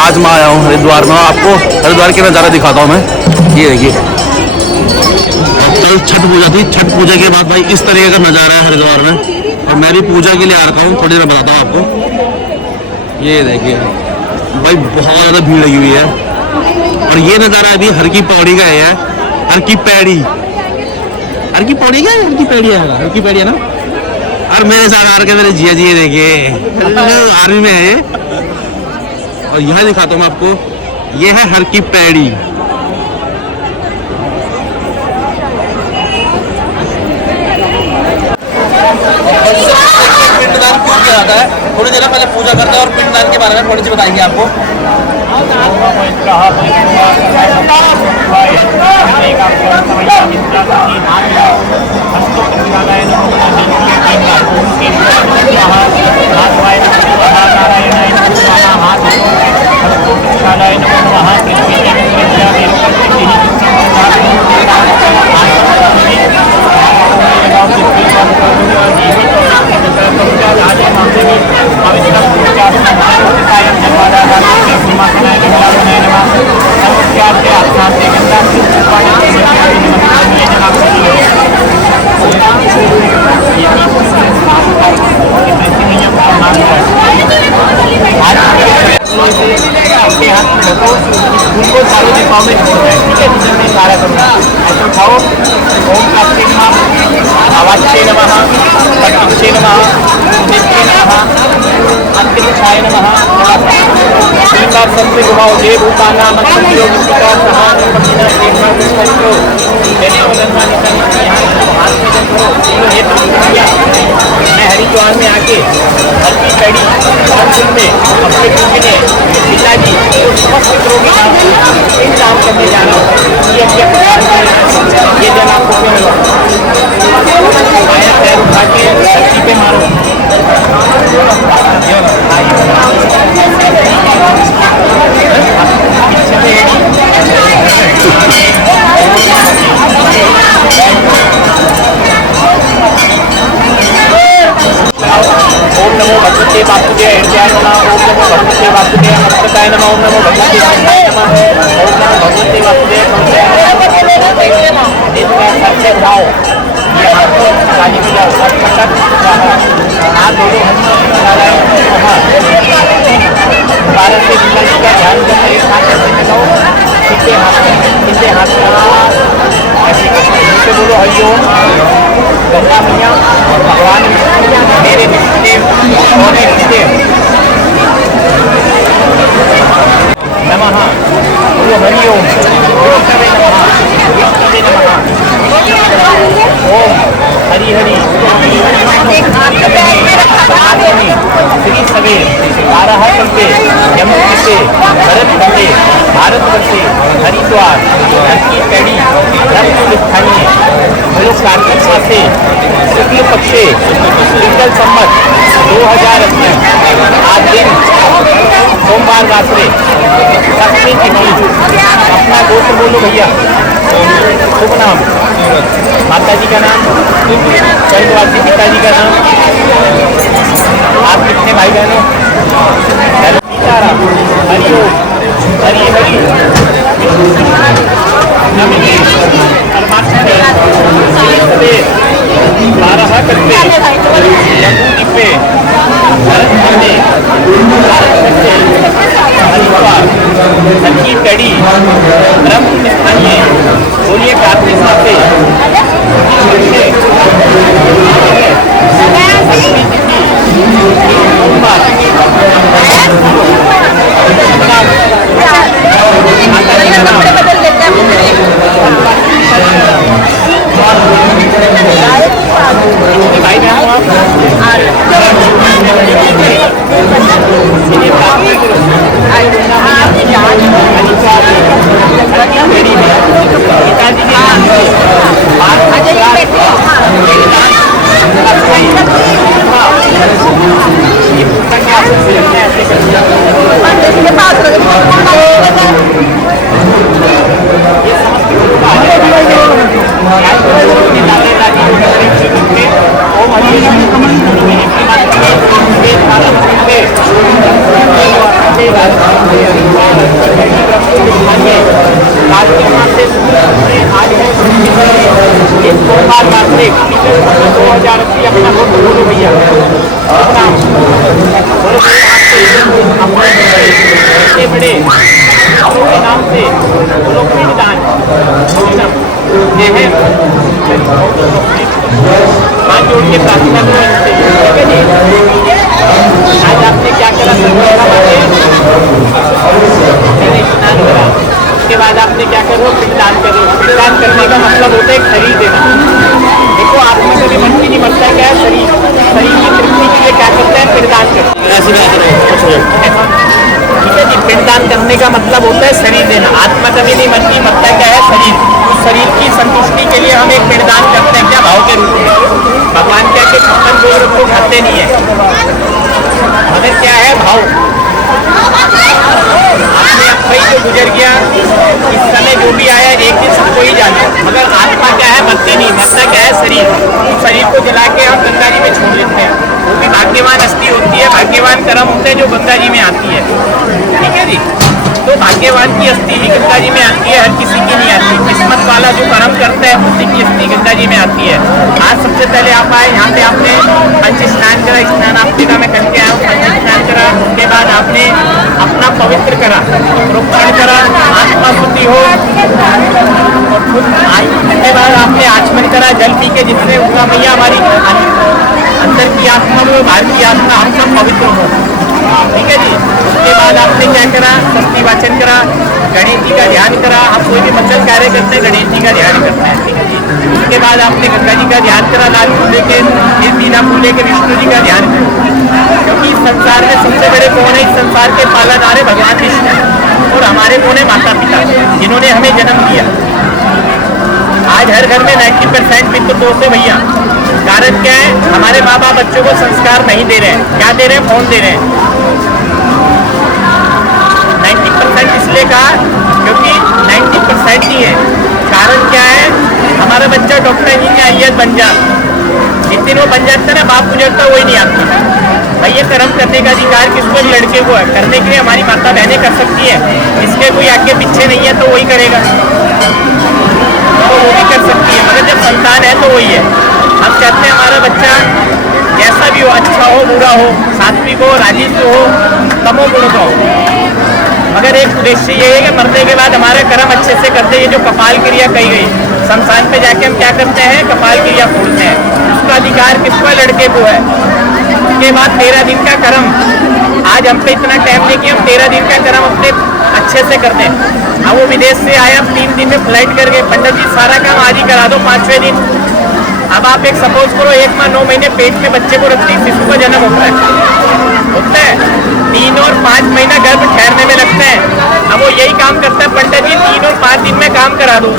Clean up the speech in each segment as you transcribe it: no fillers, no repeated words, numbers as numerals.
आज मैं आया हूँ हरिद्वार में। आपको हरिद्वार के नज़ारा दिखाता हूँ मैं। ये देखिए, कल छठ पूजा थी। छठ पूजा के बाद भाई इस तरीके का नज़ारा है हरिद्वार में। और मैं भी पूजा के लिए आ रखा हूँ, थोड़ी देर बताता हूँ आपको। ये देखिए भाई, बहुत ज़्यादा भीड़ लगी हुई है। और ये नज़ारा अभी हर की पौड़ी का है। हर की पैड़ी, हर की पौड़ी का, हर की पैड़ी है, हर की पैड़ी है ना। और मेरे साथ आर के मेरे जिया जी देखिए आर्मी में है। और यह दिखाता हूँ मैं आपको, ये है हर की पैड़ी। पिंडदान क्यों किया जाता है, थोड़ी देर पहले पूजा करते हैं और पिंडदान के बारे में थोड़ी सी बताएंगे आपको। मैं हरिद्वार में आके हर की पैड़ी में अपने पिताजी समस्त मित्रों के साथ इन काम करने जाना होता है। ये जन आपको आया पैर उठा के धरती पे मारो। ओम नमो भगवते वासुदेवाय नमः। ओम नमो भगवते वासुदेवाय नमस्कृताय नमः। ओम नमो भगवते वासुदेवाय नमः। ओम नमो भगवते वासुदेवाय भाव ये हाथ काली पूजा हाथ दोनों भारत से गंगा जी का ध्यान करना एक हाथ ऐसे लगाओ, सीधे हाथ ऐसे बोलो हरिओम। गंगा मैया भगवान मेरे नित्यदेव और नित्यदेव नमः। बोलो हरिओम। विष्णवे नमः। ओम हरि हरि श्री सवे 12 करते यमुना से भरत करते भारत करते हरिद्वार हर की पैड़ी स्थानीय बोलो कार्तिक मासे शुक्ल पक्षे सिंगल सम्मत 2018 आज दिन सोमवार रात्रि सप्तमी तिथि। अपना गोत्र बोलो भैया, शुभ नाम, माता जी का नाम, स्वर्गवासी पिताजी का नाम, आप कितने भाई बहनों। हरिओम हरि हरि परमात्मा 12 करते यमुना पे भरत करते हरिद्वार हर की कड़ी ब्रह्म स्थानीय बोलिए कार्तिक मासे पिताजी के 2080 अपना वोट बोलो भैया अपना बड़े के नाम से बोलो पिंडदान ये है हाथ जोड़ के प्रार्थना करो इनसे, ठीक है जी। आज आपने क्या करा, मैंने स्नान करा, उसके बाद आपने क्या करो, पिंडदान करो। पिंडदान करने का मतलब होता है शरीर देना। देखो आत्मा कभी मन की नहीं मरता है, क्या है शरीर की तृप्ति के लिए क्या करता है, पिंडदान करता है। ठीक है जी, पिंडदान करने का मतलब होता है शरीर देना। आत्मा कभी नहीं मन की मरता है, क्या है शरीर। उस शरीर की संतुष्टि के लिए हम एक पिंडदान करते हैं, क्या भाव के रूप में। भगवान क्या के छप्पन भोग को खाते नहीं है, हमें क्या है भाव। आपने अब भाई जो गुजर गया, इस समय जो भी आया एक दिन सबको ही जाना, मगर आत्मा क्या है मरती नहीं। मरता क्या है शरीर। शरीर को जला के हम गंगा जी में छोड़ देते हैं। वो भी भाग्यवान अस्थि होती है, भाग्यवान कर्म होते हैं जो गंगा जी में आती है, ठीक है जी। तो भाग्यवान की अस्थि ही गंगा जी में आती है, हर किसी की नहीं आती। किस्मत वाला जो कर्म करता है उसी की अस्थि गंगा जी में आती है। आज सबसे पहले आप आए यहाँ पे, आपने पंच स्नान करा। स्नान आपके का मैं करके आया हूँ, पंच स्नान करा। उसके बाद आपने अपना पवित्र करा, रोपण करा, आत्मा शुद्धि हो। उसके बाद आपने आचमन करा जल पी के, जिससे उनका मैया हमारी अंदर की आत्मा हो, बाहर की आत्मा हम सब पवित्र हो, ठीक है जी। उसके बाद आपने क्या करा, षष्ठी वाचन करा, गणेश जी का ध्यान करा। आप कोई भी मंगल कार्य करते हैं गणेश जी का ध्यान करते हैं, ठीक है जी। उसके बाद आपने गंगा जी का ध्यान करा, लाल फूले के, फिर दीना फूले के विष्णु जी का ध्यान करा। क्योंकि इस संसार में सबसे बड़े कौन है, इस संसार के पालनहार है भगवान विष्णु, और हमारे कौन है माता पिता, जिन्होंने हमें जन्म दिया। आज हर घर में 90% पितृ दोष है भैया। कारण क्या है, हमारे माँ बाप बच्चों को संस्कार नहीं दे रहे हैं। क्या दे रहे हैं, फोन दे रहे हैं। 90% इसलिए कहा क्योंकि 90% ही है। कारण क्या है, हमारा बच्चा डॉक्टर इंजीनियर बन जा, जिस दिन वो बन जाता है ना, बाप गुजरता वही नहीं आता। भाई ये कर्म करने का अधिकार किसको, लड़के को है। करने के लिए हमारी माता बहनें कर सकती है, इसके कोई आगे पीछे नहीं है तो वही करेगा, तो वो भी कर सकती है। मगर जब संतान है तो वही है। हम कहते हैं हमारा बच्चा जैसा भी हो, अच्छा हो बुरा हो, सात्विक हो राजसी हो, तमो गुण का हो, मगर एक उद्देश्य ये है कि मरने के बाद हमारा कर्म अच्छे से करते हैं। जो कपाल क्रिया कही गई, शमशान पे जाके हम क्या करते हैं, कपाल क्रिया खोलते हैं। उसका अधिकार किसको है, लड़के को है। उसके बाद 13 दिन का कर्म, आज हम पे इतना टाइम नहीं कि हम 13 दिन का कर्म अपने अच्छे से करते हैं। अब वो विदेश से आए, हम 3 दिन में फ्लाइट करके, पंडित जी सारा काम आज ही करा दो 5वें दिन। अब आप एक सपोज करो, 1 माह 9 महीने पेट में बच्चे को रखते हैं, शिशु का जन्म होता है 3 और 5 महीना गर्भ ठहरने में लगते हैं। अब वो यही काम करता है पंडित जी, 3 और 5 दिन में काम करा दो।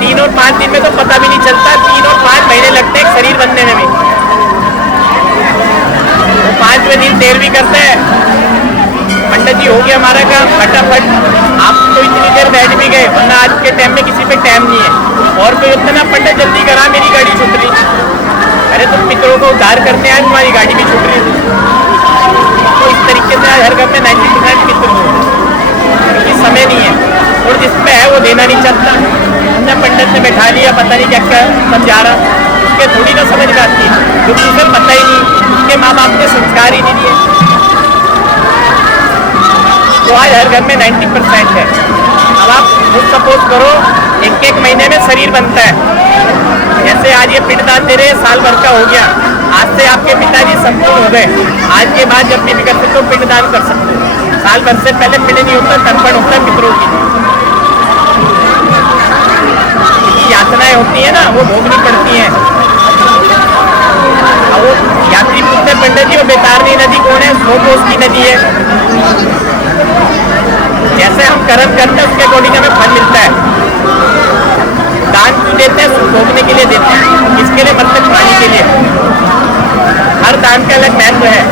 3 और 5 दिन में तो पता भी नहीं चलता, 3 और 5 महीने लगते हैं शरीर बनने में भी। तो 5वें दिन देर भी करते हैं। पंडित जी हो गया हमारा काम फटाफट, आप तो इतनी देर बैठ भी गए, वरना आज के टाइम में किसी पे टाइम नहीं है। और कोई होता ना, पंडित जल्दी करा मेरी गाड़ी छूट रही। अरे तुम पितरों को उद्धार करने आए, तुम्हारी गाड़ी भी छूट रही। तो इस तरीके से हर घर में 90% पितर हो, क्योंकि समय नहीं है, और जिसपे है वो देना नहीं चाहता। हमने पंडित ने बैठा लिया, पता नहीं क्या क्या समझा रहा, उसके थोड़ी ना समझ में आती है, क्योंकि उसे पता ही नहीं, उसके माँ बाप ने संस्कार ही नहीं दिए। तो आज हर घर में 90% है। अब आप खुद सपोज करो, 1-1 महीने में शरीर बनता है। जैसे आज ये पिंडदान दे रहे हैं, साल भर का हो गया, आज से आपके पिताजी संपूर्ण हो गए। आज के बाद जब भी कर सकते हो पिंडदान कर सकते हो। साल भर से पहले पिंड नहीं होता, तर्पण होता है पितरों की। यातनाएं होती है ना, वो भोगनी पड़ती हैं। अब वो यात्री पूछते पंडित जी, वो बेतारनी नदी कौन है, सोपोस की नदी है। जैसे हम कर्म करते हैं उसके अकॉर्डिंग हमें फल मिलता है। दान क्यों देते हैं, भोगने के लिए देते हैं। किसके लिए, मतलब प्राणी के लिए। हर दान का अलग महत्व है।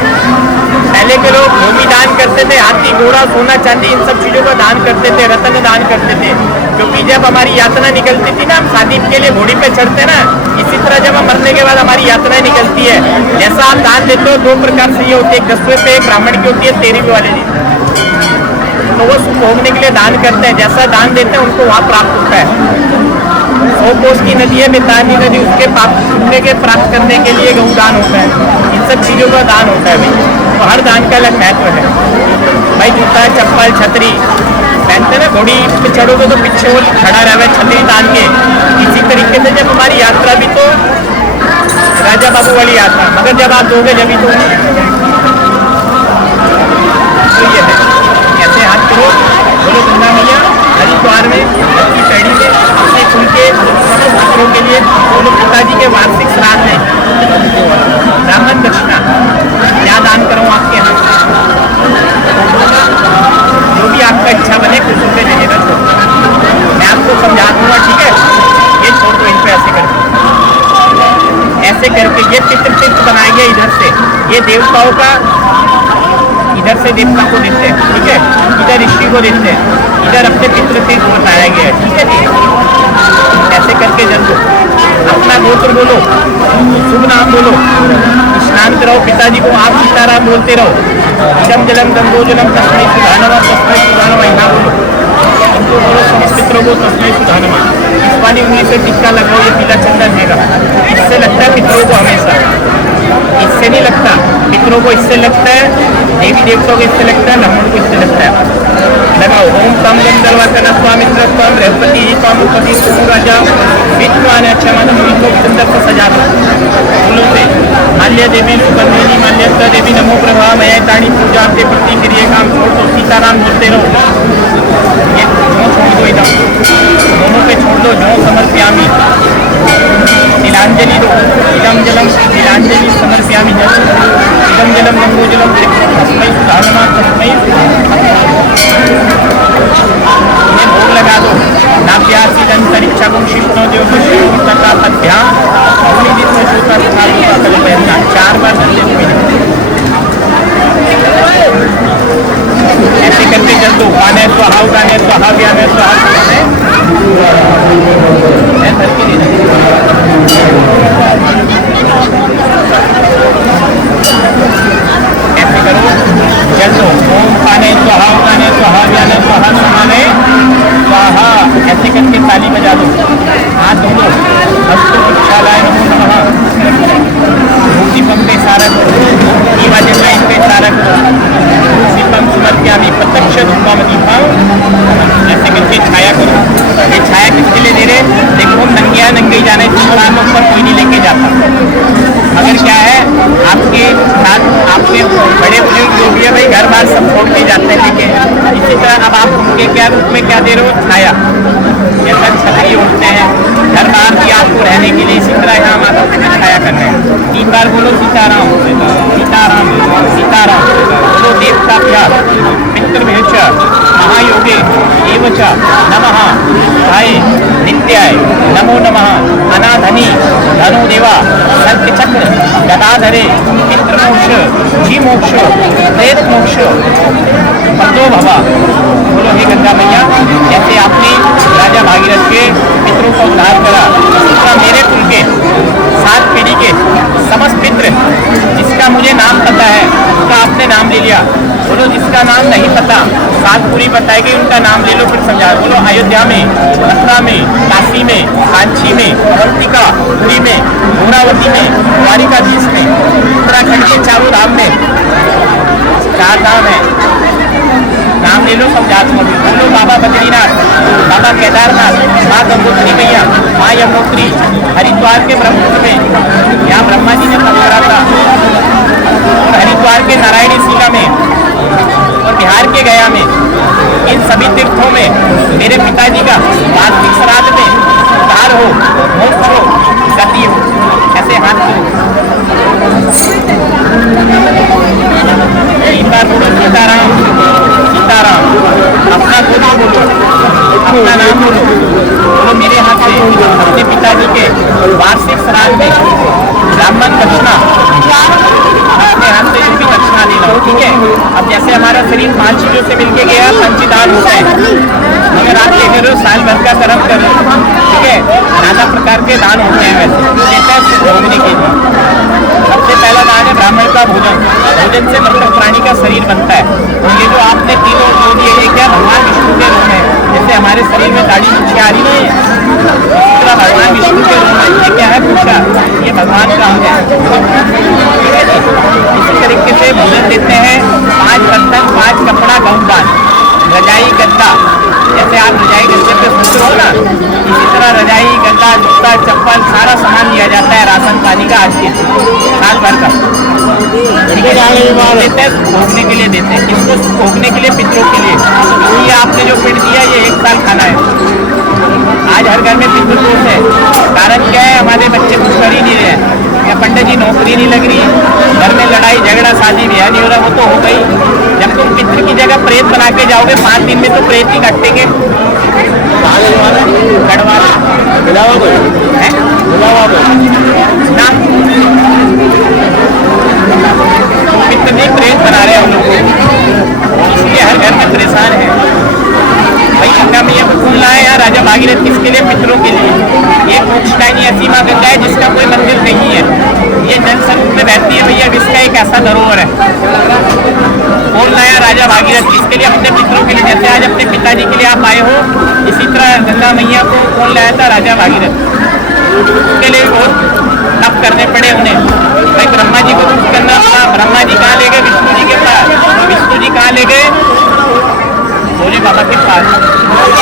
पहले के लोग भूमि दान करते थे, हाथी घोड़ा सोना चांदी इन सब चीजों का दान करते थे, रत्न दान करते थे। क्योंकि जब हमारी यातना निकलती थी ना, हम शादी के लिए घोड़ी पे चढ़ते ना, इसी तरह जब हम मरने के बाद हमारी यातना निकलती है। जैसा आप दान देते हो 2 प्रकार से ये होती है, 10वें पे एक ब्राह्मण की होती है, 13वीं वाले दिन। तो वो भोगने के लिए दान करते हैं, जैसा दान देते हैं उनको वहाँ प्राप्त होता है। 100 कोस की नदी है मितानी नदी, उसके पाप छूटने के प्राप्त करने के लिए गौदान होता है। इन सब चीज़ों का दान होता है भाई, तो हर दान का अलग महत्व है भाई। जूता, चप्पल, छतरी पहनते ना, घोड़ी पे चढ़ोगे तो पीछे वो खड़ा रहे छतरी तान के। इसी तरीके से जब हमारी यात्रा भी तो राजा बाबू वाली यात्रा, मगर जब आप दोगे जब तो ये है। ऐसे हाथ करो, बोलो गंगा मैया हरिद्वार में की पैड़ी में अपने खुल के मित्रों के लिए बोलो, पिताजी के वार्षिक श्राद्ध में ब्राह्मण दक्षिणा क्या दान करूँ आपके यहाँ, जो भी आपका इच्छा बने कुछ रुपये दे देना। मैं आपको समझा दूंगा, ठीक है। ये छोड़ दो, इन पे ऐसे करके ये पितृतीर्थ बनाया गया इधर से, ये देवताओं का इधर से देवता को देते हैं, ठीक है, इधर ऋषि को देते हैं, इधर अपने पितृतीर्थ बताया गया है, ठीक है जी। ऐसे करके जब अपना गोत्र बोलो, शुभ नाम बोलो, स्नान कराओ पिताजी को, आप सीताराम बोलते रहो, जम जलम गंगो जलम तस्मै सुधानवा, तस्मै सुधानवा इना बोलो, इनको बोलो समस्त को तस्मै सुधानवा। इस वाली उंगली से टिक्का लगाओ, ये पीला चंदन देगा, इससे लगता है पितरों को हमेशा, इससे नहीं लगता पितरों को, इससे लगता है देवी देवताओं को, इससे लगता है ब्राह्मण को, इससे लगता है। लगाओ ओम तम गंधर्वकन स्वामित्र स्वम बृहस्पति स्वाम उपति सोम राजा विद्वान क्षमन को सुंदर से सजा दो फूलों से। माल्य देवी सुगंधिनी माल्यता देवी नमो प्रभा मैं ताणी पूजा के प्रति क्रिय काम छोड़ दो, सीताराम बोलते रहो। ये जो छोड़ दो, इधर दोनों पे छोड़ दो, जो समर्प्यामी तिलांजलि दो, इदम जलम तिलांजलि समर्प्यामी, इदम जलम गंगो जलम तस्मै सुधानमा तस्मै इन्हें भोग लगा दो। नाभ्यासीदंतरिक्षा को शिष्णो देव तथा तद्भ्याम अग्निदित में शोका तथा कल पहनना 4 बार जल ऐसे करके जल दो। गाने स्वाहा गाने स्वाहा व्याने स्वाहा ऐसे करो, जल दो। ओम पाने स्वाहा गाने स्वाहा व्याने स्वाहा समाने स्वाहा, ऐसे करके ताली बजा दो, हाथ धो दो। हस्तु प्रक्षालाय नमो नमः, दीपम पे सारा करो, दीवा जला इन पे सारा करो, दीपम समर्प्यामि प्रत्यक्ष धूपम दीपम, ऐसे करके छाया करो। ये छाया किसके लिए दे रहे? देखो नंगे नंगे जाने दुकानों पर कोई नहीं लेके जाता, मगर क्या है आपके साथ आपके बड़े बुजुर्ग जो भी है भाई घर बार सब छोड़ के जाते हैं लेके, इसी तरह अब आप उनके क्या रूप में क्या दे रहे हो? छाया। जैसा छतरी उठते हैं घर बार की आपको रहने के लिए, इसी तरह यहाँ माता पिता छाया कर रहे हैं। 3 बार बोलो सीताराम सीताराम सीताराम, बोलो देवता प्यार पितृभ्यश्च महायोगे एवच नमः हाय नित्याय नमो नमः अनाधनी धनो देवा सर्पचक्र गदाधरे पितृमोक्ष जीमोक्ष प्रेत मोक्ष पदो भवा। बोलो हे गंगा मैया, जैसे आपने राजा भागीरथ के पितरों का उद्धार करा, उसका मेरे कुल के 7 पीढ़ी के समस्त पितृ जिसका मुझे नाम पता है उसका आपने नाम ले लिया। बोलो जिसका नाम नहीं पता, 7 पूरी बताएगी उनका नाम ले लो, फिर समझा। बोलो अयोध्या में, मथुरा में, काशी में, कांची में, अवंतिका, पुरी में, अमरावती में, द्वारिकाधीश में, उत्तराखंड के चारों धाम में 4 धाम है, नाम ले लो समझा दो। बोलो बाबा बद्रीनाथ, बाबा केदारनाथ, माँ गंगोत्री मैया, माँ यमुनोत्री, हरिद्वार के ब्रह्मपुत्र में यहाँ ब्रह्मा जी ने तप करा था, और हरिद्वार के नारायणी शिला में, और बिहार के गया में, इन सभी तीर्थों में मेरे पिताजी का वार्षिक श्राद्ध में उद्धार हो, मोक्ष हो, गति हो। ऐसे हाथ एक बार बोलो सीताराम सीताराम, अपना गोत्र बोलो, अपना नाम बोलो। बोलो मेरे हाथ से अपने पिताजी के वार्षिक श्राद्ध में ब्राह्मण दक्षिणा, अपने हाथ से जो भी दक्षिणा देना हो, ठीक है। अब जैसे हमारा शरीर 5 चीजों से मिलके गया, पंचदान होता है, अगर आप देख रहे हो साल भर का कर्म कर रहे हो, ठीक है, नाना प्रकार के दान होते हैं वैसे भोगने के लिए। सबसे पहला दान है ब्राह्मण का भोजन, भोजन से मतलब प्राणी का शरीर बनता है। ये जो आपने तीनों जो दिए, ये क्या भगवान विष्णु के रूप हैं, जैसे हमारे शरीर में दाढ़ी मूछें आ रही है, इसी तरह भोजन देते हैं, 5 बर्तन, 5 कपड़ा, गौदान, रजाई गद्दा। जैसे आप रजाई गद्दे पे सोते हो ना, इसी तरह रजाई गद्दा, जूता, चप्पल सारा सामान दिया जाता है राशन पानी का आज के साल भर का। देते हैं, भोगने के लिए देते हैं, इसको भोगने के लिए, पितरों के लिए। तो ये आपने जो पिंड दिया ये 1 साल खाना है। आज हर घर में पितृदोष है। कारण क्या है, हमारे बच्चे कुछ कर ही नहीं रहे, या पंडित जी नौकरी नहीं लग रही, घर में लड़ाई झगड़ा शादी ब्याह नहीं हो रहा, वो तो हो गई। जब तुम पितृ की जगह प्रेत बना के जाओगे 5 दिन में तो प्रेत ही कटेंगे। पितृ भी प्रेत बना रहे हैं हम लोग, इसलिए हर घर में परेशान है। भाई गंगा मैया को फूल लाए हैं राजा भागीरथ, किसके लिए? पितरों के लिए। ये मोक्षदायिनी ऐसी माँ गंगा है जिसका कोई मंदिर नहीं है, ये जल स्वरूप में बहती है भैया, विश्व का एक ऐसा धरोहर है। फूल लाया राजा भागीरथ, किसके लिए? अपने पितरों के लिए। जैसे आज अपने पिताजी के लिए आप आए हो, इसी तरह गंगा मैया को फूल लाया था राजा भागीरथ, उसके लिए बहुत तप करने पड़े उन्हें। भाई ब्रह्मा जी को कुछ करना पड़ा, ब्रह्मा जी कहाँ ले गए? विष्णु जी के पास। विष्णु जी कहाँ ले गए? भोले बाबा के पास।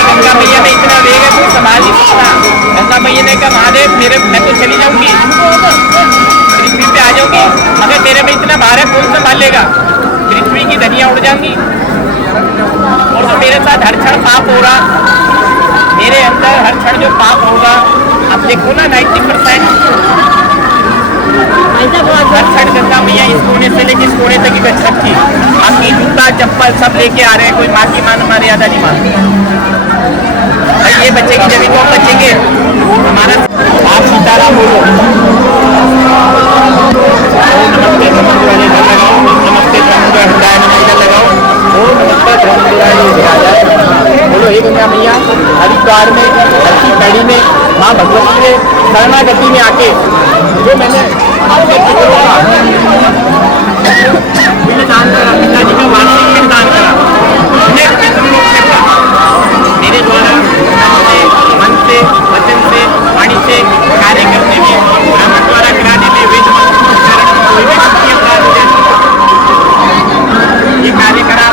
गंगा मैया में इतना वेग है कोई संभाल नहीं सकता। गंगा मैया ने कहा महादेव मैं तो चली जाऊंगी, पृथ्वी पे आ जाऊंगी, मगर मेरे में इतना भार है कौन संभालेगा? पृथ्वी की धनिया उड़ जाऊंगी। और जो मेरे साथ हर क्षण पाप हो रहा, मेरे अंदर हर क्षण जो पाप होगा, आप देखो ना 90% हर क्षण गंगा मैया इस कोने से लेकर इस कोने तक ही बच सकती है। बाकी जूता चप्पल सब लेके आ रहे हैं, कोई माँ की मान मर्यादा नहीं मानती। भाई ये बचेगी जब तो हम बचेंगे। हमारा आप सीताराम बोलो, नमस्ते ब्रह्म वाले घर लगाओ, नमस्ते ब्रह्म हृदय में इधर लगाओ, ओम नमस्ते ब्रह्म बोलो। हे गंगा मैया, हरिद्वार में हल्की पैड़ी में माँ भगवती ने शरणागति में आके जो मैंने आपके दान करा, पिताजी का वार्षिक दान करा, मेरे द्वारा मन से, वचन से, वाणी से कार्य करने में, ब्राह्मण द्वारा कराने में वेद कोई भी शक्ति अपराध हो जाती है। ये कार्य करा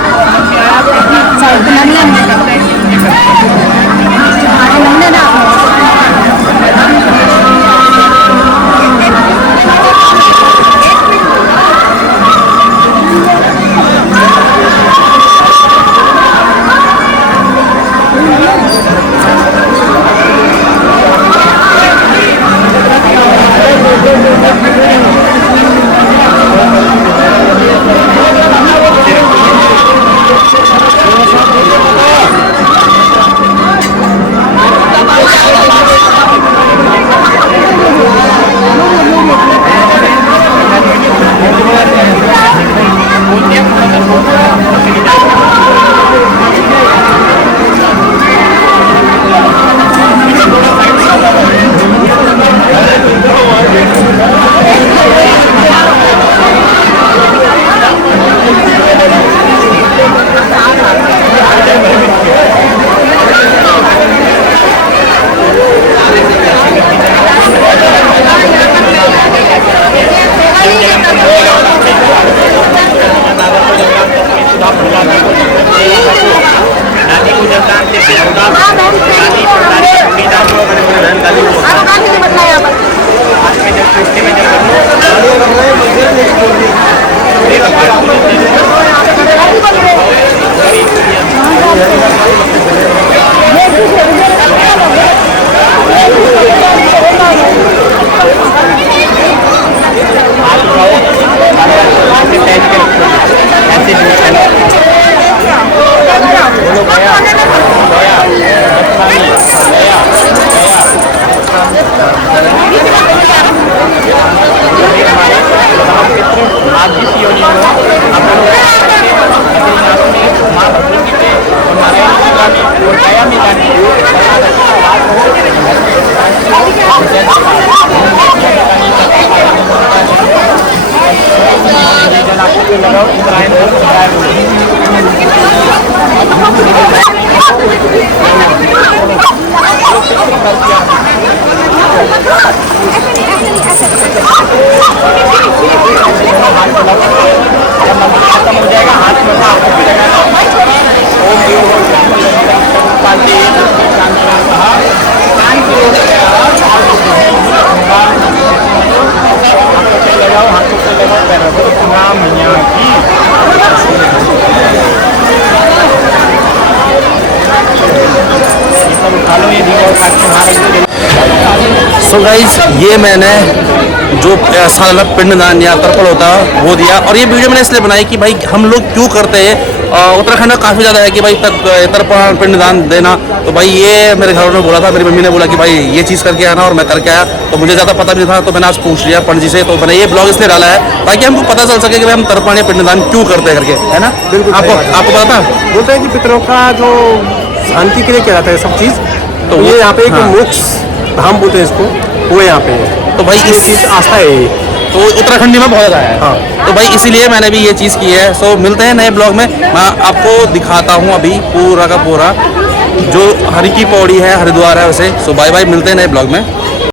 सो गाइस ये मैंने जो सालाना पिंडदान या तर्पण होता है वो दिया। और ये वीडियो मैंने इसलिए बनाई कि भाई हम लोग क्यों करते हैं। उत्तराखंड में काफ़ी ज़्यादा है कि भाई तर्पण पिंडदान देना। तो भाई ये मेरे घर में बोला था, मेरी मम्मी ने बोला कि भाई ये चीज़ करके आना, और मैं करके आया। तो मुझे ज़्यादा पता भी नहीं था, तो मैंने आज पूछ लिया पंडित जी से। तो मैंने ये ब्लॉग इसलिए डाला है ताकि हमको पता चल सके कि भाई हम तर्पण या पिंडदान क्यों करते हैं करके, है ना। बिल्कुल आपको सही बात है। आपको पता था? बोलते हैं कि पितरों का जो शांति के लिए किया जाता है सब चीज़, तो वो- ये यहाँ पे एक हाँ। मोक्ष धाम बोलते हैं इसको, वो यहाँ पे है। तो भाई इस चीज़ आस्था है ये। तो उत्तराखंडी में बहुत ज़्यादा है। हाँ। तो भाई इसीलिए मैंने भी ये चीज़ की है। सो मिलते हैं नए ब्लॉग में। मैं आपको दिखाता हूँ अभी पूरा का पूरा जो हरि की पौड़ी है, हरिद्वार है वैसे। सो बाय बाय, मिलते हैं नए ब्लॉग में।